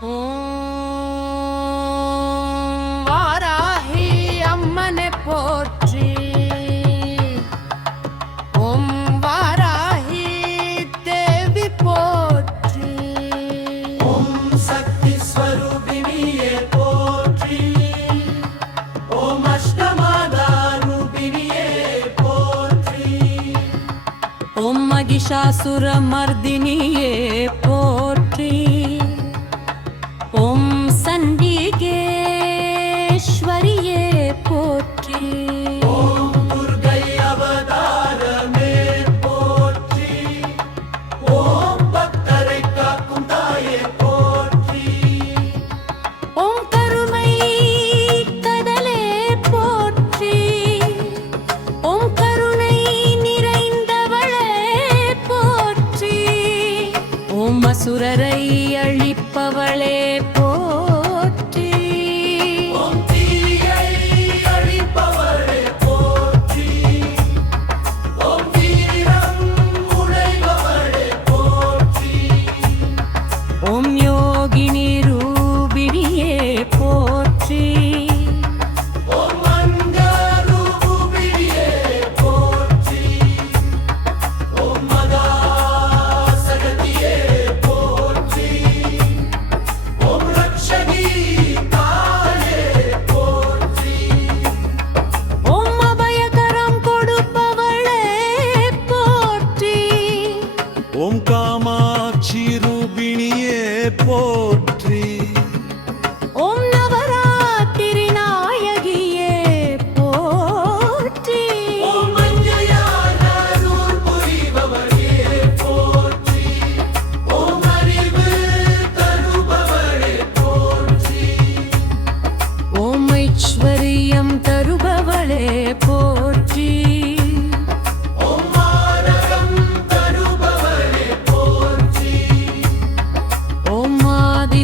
ஓம் வாராகி அம்மனை போற்றி. ஓம் வாராகி தேவி போற்றி. ஓம் சக்தி ஸ்வரூபிணியே போற்றி. ஓம் அஷ்டமாதாரூபிணியே போற்றி. ஓம் மகிஷாசுர மர்தினியே போற்றி. ஓம் சண்டிகேஸ்வரியே போற்றி. ஓம் துர்கை அவதாரமே போற்றி. ஓம் பக்தரை காக்கும் தாயே போற்றி. ஓம் கருணை கடலே போற்றி. ஓம் கருணை நிறைந்தவளே போற்றி. ஓம் அசுரரை அழிப்பவளே போற்றி. ஓம் தீயை அழிப்பவளே போற்றி. ஓம் வீரம் உடைபவளே போற்றி. ஓம் யோகினி ரூபிணியே போற்றி. ஓம் மந்தரூபிணியே போற்றி. ஓம் மதாசகதியே போற்றி. ஓம் ரக்ஷகி தாயே போற்றி. ஓம் அபயகரம் கொடுப்பவளே போற்றி. ஓம் காமாட்சி ரூபிணியே போற்றி. ஓம் நவராத்திரி நாயகியே போற்றி. ஓம் மஞ்சையான அருள் புரிபவளே போற்றி. ஓம் அறிவு தருபவளே போற்றி. ஓம் ஐஸ்வர்யம் தருபவளே போற்றி. ஓம் மானகம் தருபவளே போற்றி. ஓம் ஆதி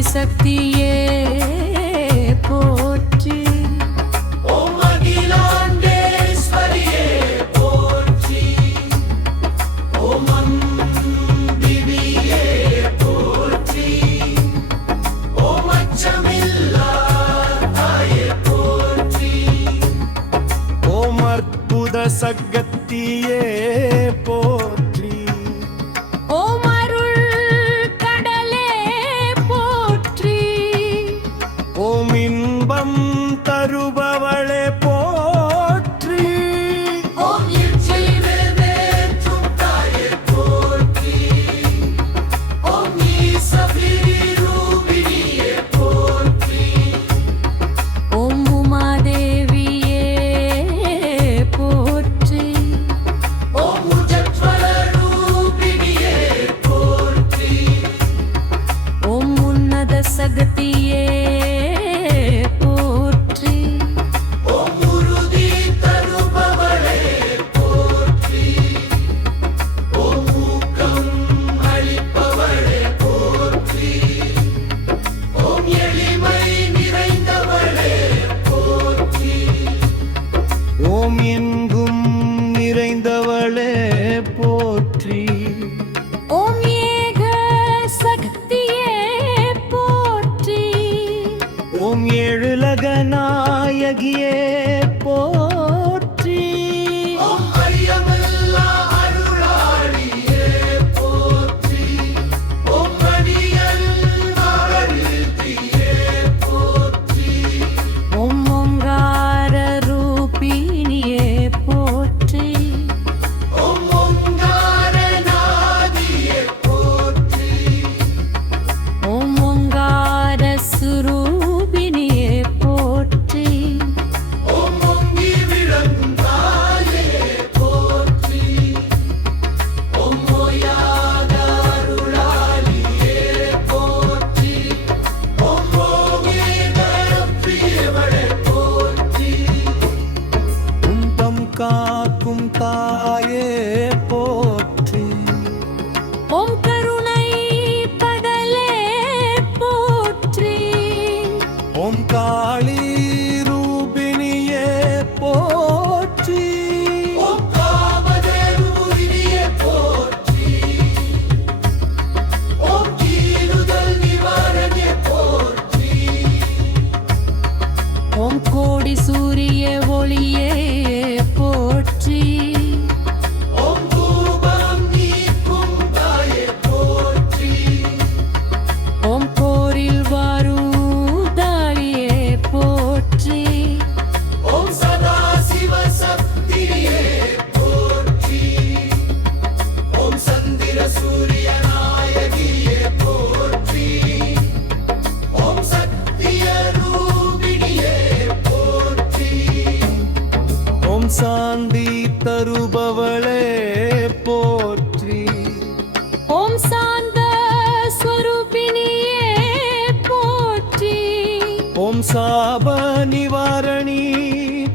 சாப நிவாரணி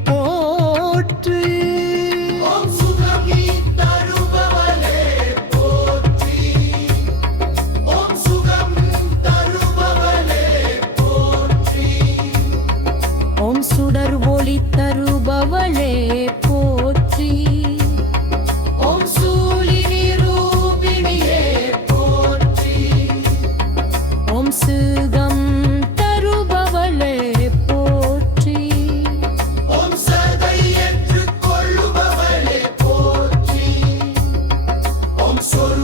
போற்றி ஓம் சுகம் நீ தருபவளே போற்றி ஓம் சுகம் தருபவளே போற்றி ஓம் சுடர் ஒளி தருபவளே போற்றி ஓம் சூலினி ரூபிணியே போற்றி ஓம் சுகம் தருபவளே போற்றி ஓம் சதை ஏற்றுக் கொள்ளுபவளே போற்றி ஓம் சொல்